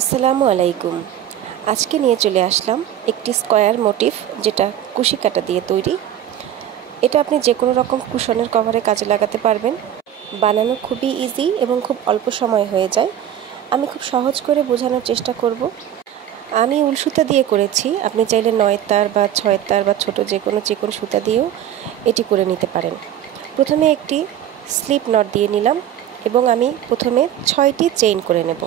আসসালামু আলাইকুম। আজকে নিয়ে চলে আসলাম একটি স্কয়ার মোটিফ, যেটা কুশি কাটা দিয়ে তৈরি। এটা আপনি যে কোনো রকম কুশনের কভারে কাজে লাগাতে পারবেন। বানানো খুবই ইজি এবং খুব অল্প সময় হয়ে যায়। আমি খুব সহজ করে বোঝানোর চেষ্টা করব। আমি উল সুতা দিয়ে করেছি, আপনি চাইলে 9 তার বা 6 তার বা ছোট যে কোনো চিকন সুতা দিয়েও এটি করে নিতে পারেন। প্রথমে একটি স্লিপ নট দিয়ে নিলাম এবং আমি প্রথমে 6টি চেইন করে নেব।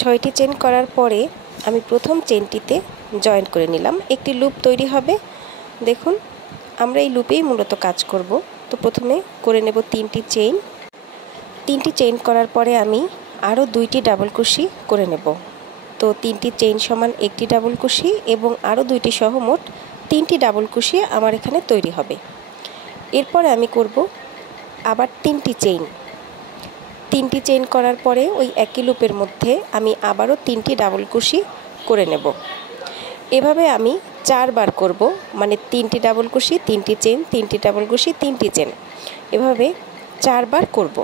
ছয়টি চেন করার পরে আমি প্রথম চেনটিতে জয়েন্ট করে নিলাম। একটি লুপ তৈরি হবে। দেখুন, আমরা এই লুপেই মূলত কাজ করব। তো প্রথমে করে নেব 3টি চেইন। 3টি চেইন করার পরে আমি আরও 2টি ডাবল কুশি করে নেব। তো 3টি চেইন সমান একটি ডাবল কুশি এবং আরও 2টি সহ মোট 3টি ডাবল কুশি আমার এখানে তৈরি হবে। এরপরে আমি করব আবার 3টি চেইন। 3টি চেইন করার পরে ওই একই লুপের মধ্যে আমি আবারও 3টি ডাবল কুশি করে নেব। এভাবে আমি 4 বার করব, মানে 3টি ডাবল কুশি, 3টি চেইন, 3টি ডাবল কুশি, 3টি চেইন, এভাবে 4 বার করব।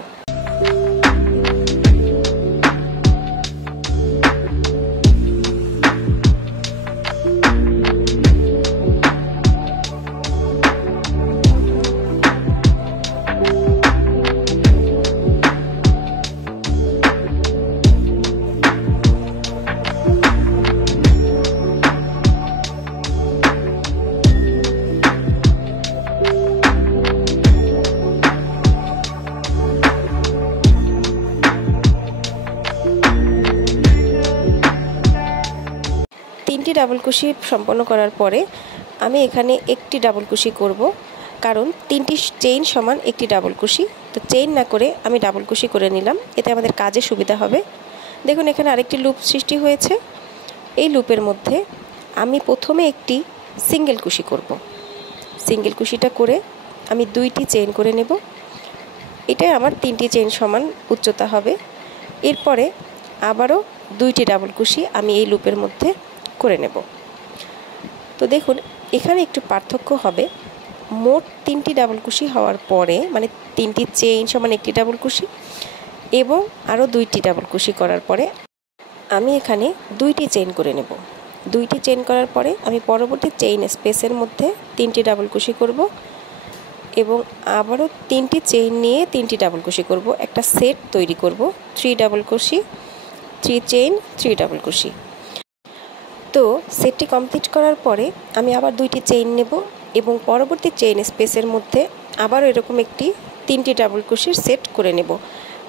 তিনটি ডাবল কুশি সম্পন্ন করার পরে আমি এখানে একটি ডাবল কুশি করব, কারণ 3টি চেইন সমান একটি ডাবল কুশি। তো চেইন না করে আমি ডাবল কুশি করে নিলাম, এতে আমাদের কাজে সুবিধা হবে। দেখুন, এখানে আরেকটি লুপ সৃষ্টি হয়েছে। এই লুপের মধ্যে আমি প্রথমে একটি সিঙ্গেল কুশি করব। সিঙ্গেল কুশিটা করে আমি 2টি চেইন করে নেব। এটাই আমার 3টি চেইন সমান উচ্চতা হবে। এরপরে আবারও 2টি ডাবল কুশি আমি এই লুপের মধ্যে করে নেব। তো দেখুন, এখানে একটু পার্থক্য হবে। মোট 3টি ডাবল কুশি হওয়ার পরে, মানে 3টি চেইন সমান একটি ডাবল কুশি এবং আরও 2টি ডাবল কুশি করার পরে আমি এখানে 2টি চেইন করে নেব। 2টি চেইন করার পরে আমি পরবর্তী চেইন স্পেসের মধ্যে 3টি ডাবল কুশি করব এবং আবারও 3টি চেইন নিয়ে 3টি ডাবল কুশি করব। একটা সেট তৈরি করব, 3 ডাবল কুশি, 3 চেইন, 3 ডাবল কুশি। তো সেটটি কমপ্লিট করার পরে আমি আবার 2টি চেইন নেব এবং পরবর্তী চেইন স্পেসের মধ্যে আবার এরকম একটি 3টি ডাবল কুশির সেট করে নেব।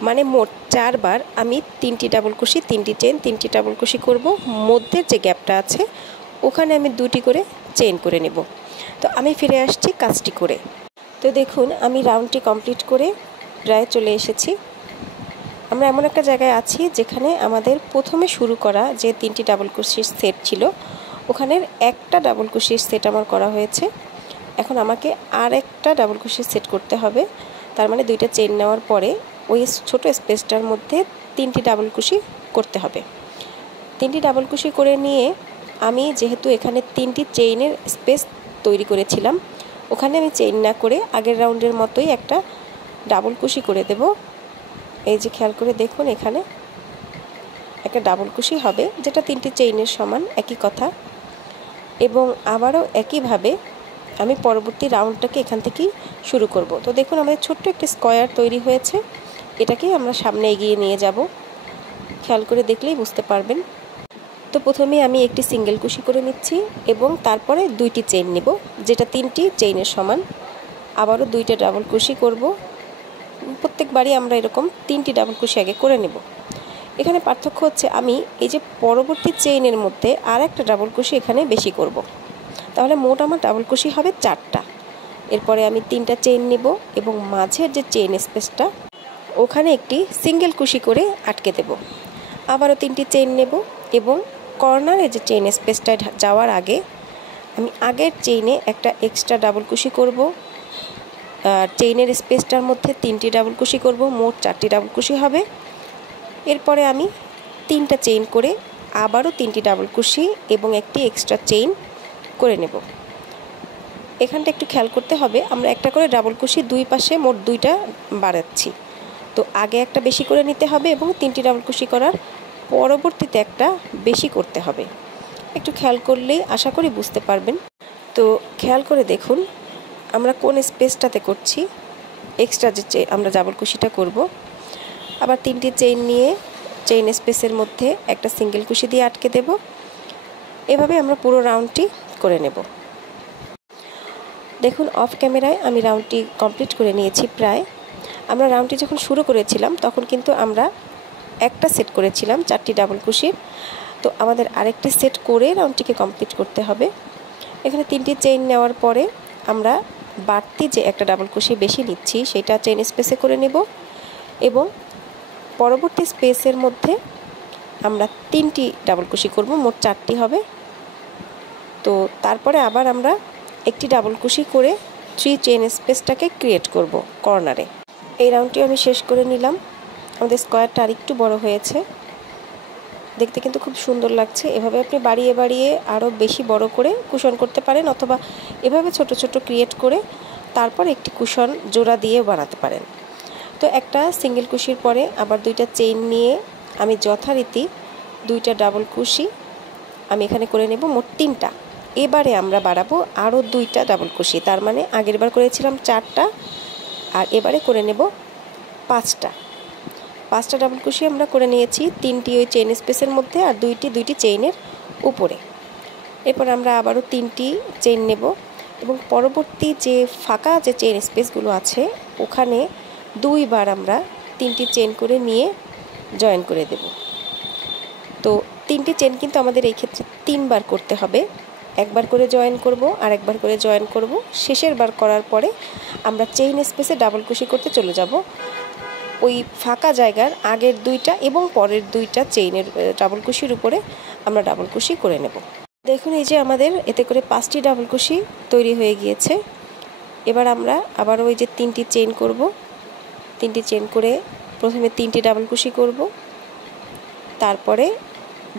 মানে মোট 4 বার আমি 3টি ডাবল কুশি, 3টি চেইন, 3টি ডাবল কুশি করব। মধ্যে যে গ্যাপটা আছে ওখানে আমি 2টি করে চেইন করে নেব। তো আমি ফিরে আসছি কাজটি করে। তো দেখুন, আমি রাউন্ডটি কমপ্লিট করে প্রায় চলে এসেছি। আমরা এমন একটা জায়গায় আছি যেখানে আমাদের প্রথমে শুরু করা যে 3টি ডাবল কুশির সেট ছিল, ওখানের একটা ডাবল কুশির সেট আমার করা হয়েছে। এখন আমাকে আর একটা ডাবল কুশির সেট করতে হবে। তার মানে 2টা চেইন নেওয়ার পরে ওই ছোট স্পেসটার মধ্যে 3টি ডাবল কুশি করতে হবে। 3টি ডাবল কুশি করে নিয়ে আমি যেহেতু এখানে 3টি চেইনের স্পেস তৈরি করেছিলাম, ওখানে আমি চেইন না করে আগের রাউন্ডের মতোই একটা ডাবল কুশি করে দেব। এই যে খেয়াল করে দেখুন, এখানে একটা ডাবল কুশি হবে যেটা 3টি চেইনের সমান, একই কথা। এবং আবারও একইভাবে আমি পরবর্তী রাউন্ডটাকে এখান থেকেই শুরু করব। তো দেখুন, আমাদের ছোট্ট একটি স্কয়ার তৈরি হয়েছে। এটাকেই আমরা সামনে এগিয়ে নিয়ে যাব। খেয়াল করে দেখলেই বুঝতে পারবেন। তো প্রথমে আমি একটি সিঙ্গেল কুশি করে নিচ্ছি এবং তারপরে 2টি চেইন নেব যেটা 3টি চেইনের সমান। আবারও 2টা ডাবল কুশি করব। প্রত্যেকবারই আমরা এরকম 3টি ডাবল কুশি আগে করে নেব। এখানে পার্থক্য হচ্ছে আমি এই যে পরবর্তী চেইনের মধ্যে আর একটা ডাবল কুশি এখানে বেশি করব। তাহলে মোট আমার ডাবল কুশি হবে 4টা। এরপরে আমি 3টা চেইন নেব এবং মাঝের যে চেইন স্পেসটা ওখানে একটি সিঙ্গেল কুশি করে আটকে দেব। আবারও 3টি চেইন নেব এবং কর্নারে যে চেইন স্পেসটা যাওয়ার আগে আমি আগের চেইনে একটা এক্সট্রা ডাবল কুশি করব। চেইনের স্পেসটার মধ্যে 3টি ডাবল কুশি করব, মোট 4টি ডাবল কুশি হবে। এরপরে আমি 3টা চেইন করে আবারও 3টি ডাবল কুশি এবং একটি এক্সট্রা চেইন করে নেব। এখানটা একটু খেয়াল করতে হবে, আমরা একটা করে ডাবল কুশি দুই পাশে মোট 2টা বাড়াচ্ছি। তো আগে একটা বেশি করে নিতে হবে এবং 3টি ডাবল কুশি করার পরবর্তীতে একটা বেশি করতে হবে। একটু খেয়াল করলেই আশা করি বুঝতে পারবেন। তো খেয়াল করে দেখুন আমরা কোন স্পেসটাতে করছি, এক্সট্রা যে আমরা ডাবল কুশিটা করব। আবার 3টি চেইন নিয়ে চেইন স্পেসের মধ্যে একটা সিঙ্গেল কুশি দিয়ে আটকে দেব। এভাবে আমরা পুরো রাউন্ডটি করে নেব। দেখুন অফ ক্যামেরায় আমি রাউন্ডটি কমপ্লিট করে নিয়েছি প্রায়। আমরা রাউন্ডটি যখন শুরু করেছিলাম তখন কিন্তু আমরা একটা সেট করেছিলাম 4টি ডাবল কুশির। তো আমাদের আরেকটি সেট করে রাউন্ডটিকে কমপ্লিট করতে হবে। এখানে 3টি চেইন নেওয়ার পরে আমরা বাড়তি যে একটা ডাবল কুশি বেশি নিচ্ছি সেটা চেইন স্পেসে করে নেব এবং পরবর্তী স্পেসের মধ্যে আমরা 3টি ডাবল কুশি করব, মোট 4টি হবে। তো তারপরে আবার আমরা একটি ডাবল কুশি করে 3 চেইন স্পেসটাকে ক্রিয়েট করব কর্নারে। এই রাউন্ডটি আমি শেষ করে নিলাম। আমাদের স্কোয়ারটা আরেকটু বড় হয়েছে, দেখতে কিন্তু খুব সুন্দর লাগছে। এভাবে আপনি বাড়িয়ে বাড়িয়ে আরও বেশি বড় করে কুশন করতে পারেন, অথবা এভাবে ছোট ছোট ক্রিয়েট করে তারপর একটি কুশন জোড়া দিয়ে বানাতে পারেন। তো একটা সিঙ্গেল কুশির পরে আবার 2টা চেইন নিয়ে আমি যথারীতি 2টা ডাবল কুশি আমি এখানে করে নেব, মোট 3টা। এবারে আমরা বাড়াবো আরও 2টা ডাবল কুশি, তার মানে আগের বার করেছিলাম 4টা আর এবারে করে নেব 5টা ডাবল কুশি আমরা করে নিয়েছি, 3টি ওই চেইন স্পেসের মধ্যে আর 2টি চেইনের উপরে। এরপর আমরা আবারও 3টি চেইন নেব এবং পরবর্তী যে ফাঁকা যে চেইন স্পেসগুলো আছে ওখানে 2বার আমরা 3টি চেইন করে নিয়ে জয়েন করে দেব। তো 3টি চেইন কিন্তু আমাদের এই ক্ষেত্রে 3বার করতে হবে, একবার করে জয়েন করব আর একবার করে জয়েন করব। শেষের বার করার পরে আমরা চেইন স্পেসে ডাবল কুশি করতে চলে যাব। ওই ফাঁকা জায়গার আগের 2টা এবং পরের 2টা চেইনের ডাবল কুশির উপরে আমরা ডাবল কুশি করে নেব। দেখুন এই যে আমাদের এতে করে 5টি ডাবল কুশি তৈরি হয়ে গিয়েছে। এবার আমরা আবার ওই যে 3টি চেইন করব, 3টি চেইন করে প্রথমে 3টি ডাবল কুশি করব, তারপরে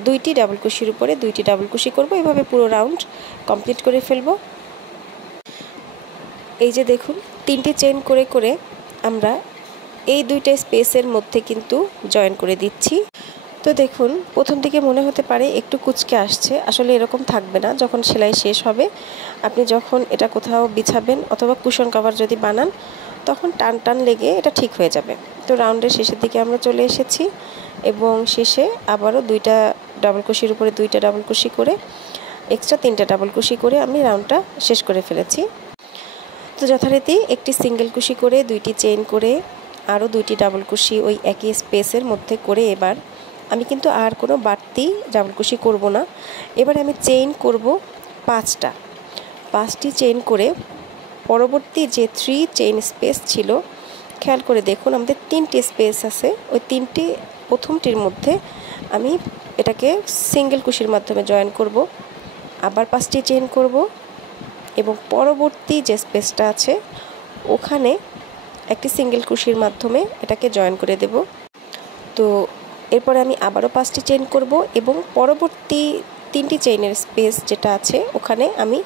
2টি ডাবল কুশির উপরে 2টি ডাবল কুশি করব। এভাবে পুরো রাউন্ড কমপ্লিট করে ফেলব। এই যে দেখুন 3টি চেইন করে করে আমরা এই 2টা স্পেসের মধ্যে কিন্তু জয়েন করে দিচ্ছি। তো দেখুন প্রথম দিকে মনে হতে পারে একটু কুঁচকে আসছে, আসলে এরকম থাকবে না। যখন সেলাই শেষ হবে, আপনি যখন এটা কোথাও বিছাবেন অথবা কুশন কভার যদি বানান তখন টান টান লেগে এটা ঠিক হয়ে যাবে। তো রাউন্ডের শেষের দিকে আমরা চলে এসেছি এবং শেষে আবারও 2টা ডাবল কুশির উপরে 2টা ডাবল কুশি করে এক্সট্রা 3টা ডাবল কুশি করে আমি রাউন্ডটা শেষ করে ফেলেছি। তো যথারীতি একটি সিঙ্গেল কুশি করে 2টি চেইন করে আরও 2টি ডাবল কুশি ওই একই স্পেসের মধ্যে করে এবার আমি কিন্তু আর কোনো বাড়তি ডাবল কুশি করব না। এবার আমি চেইন করব 5টি চেইন করে পরবর্তী যে 3 চেইন স্পেস ছিল, খেয়াল করে দেখুন আমাদের 3টি স্পেস আছে। ওই 3টি প্রথমটির মধ্যে আমি এটাকে সিঙ্গেল কুশির মাধ্যমে জয়েন করব, আবার 5টি চেইন করব এবং পরবর্তী যে স্পেসটা আছে ওখানে একটি সিঙ্গেল কুশির মাধ্যমে এটাকে জয়েন করে দেব। তো এরপরে আমি আবারও 5টি চেইন করব এবং পরবর্তী 3টি চেইনের স্পেস যেটা আছে ওখানে আমি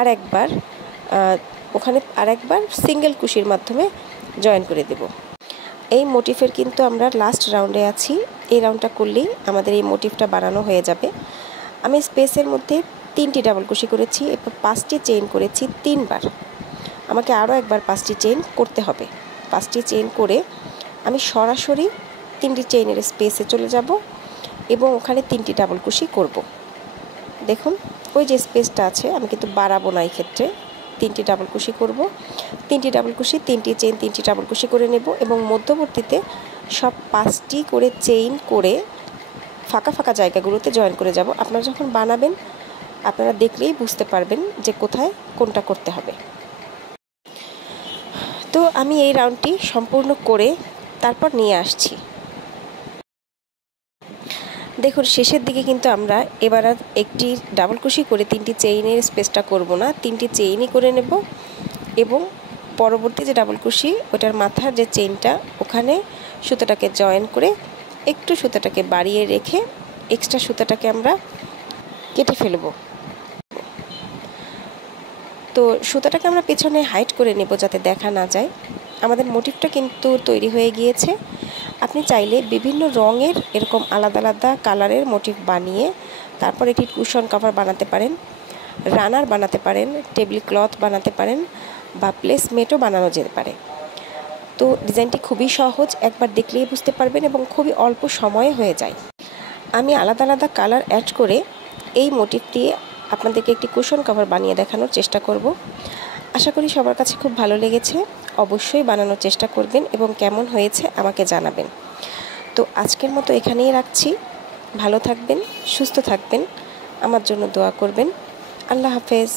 আরেকবার সিঙ্গেল কুশির মাধ্যমে জয়েন করে দেব। এই মোটিফের কিন্তু আমরা লাস্ট রাউন্ডে আছি। এই রাউন্ডটা করলেই আমাদের এই মোটিফটা বানানো হয়ে যাবে। আমি স্পেসের মধ্যে 3টি ডাবল কুশি করেছি, এরপর 5টি চেইন করেছি 3বার। আমাকে আরও একবার 5টি চেইন করতে হবে। 5টি চেইন করে আমি সরাসরি 3টি চেইনের স্পেসে চলে যাব এবং ওখানে 3টি ডাবল কুশি করব। দেখুন ওই যে স্পেসটা আছে আমি কিন্তু বাড়াবো না, এই ক্ষেত্রে 3টি ডাবল কুশি করব। 3টি ডাবল কুশি 3টি চেইন 3টি ডাবল কুশি করে নেব এবং মধ্যবর্তীতে সব 5টি করে চেইন করে ফাঁকা ফাঁকা জায়গাগুলোতে জয়েন করে যাব। আপনারা যখন বানাবেন আপনারা দেখলেই বুঝতে পারবেন যে কোথায় কোনটা করতে হবে। তো আমি এই রাউন্ডটি সম্পূর্ণ করে তারপর নিয়ে আসছি। দেখুন শেষের দিকে কিন্তু আমরা এবার আর একটি ডাবল কুশি করে 3টি চেইনের স্পেসটা করব না, 3টি চেইনই করে নেব এবং পরবর্তী যে ডাবল কুশি ওটার মাথার যে চেইনটা ওখানে সুতাটাকে জয়েন করে একটু সুতাটাকে বাড়িয়ে রেখে এক্সট্রা সুতাটাকে আমরা কেটে ফেলব। তো সুতাটাকে আমরা পেছনে হাইড করে নেব যাতে দেখা না যায়। আমাদের মোটিভটা কিন্তু তৈরি হয়ে গিয়েছে। আপনি চাইলে বিভিন্ন রঙের এরকম আলাদা আলাদা কালারের মোটিভ বানিয়ে তারপর একটি কুশন কভার বানাতে পারেন, রানার বানাতে পারেন, টেবিল ক্লথ বানাতে পারেন বা প্লেসমেটও বানানো যেতে পারে। তো ডিজাইনটি খুবই সহজ, একবার দেখলেই বুঝতে পারবেন এবং খুবই অল্প সময়ে হয়ে যায়। আমি আলাদা আলাদা কালার অ্যাড করে এই মোটিভ দিয়ে আপনাদেরকে একটি কুশন কভার বানিয়ে দেখানোর চেষ্টা করব। আশা করি সবার কাছে খুব ভালো লেগেছে। অবশ্যই বানানোর চেষ্টা করবেন এবং কেমন হয়েছে আমাকে জানাবেন। তো আজকের মতো এখানেই রাখছি। ভালো থাকবেন, সুস্থ থাকবেন, আমার জন্য দোয়া করবেন। আল্লাহ হাফেজ।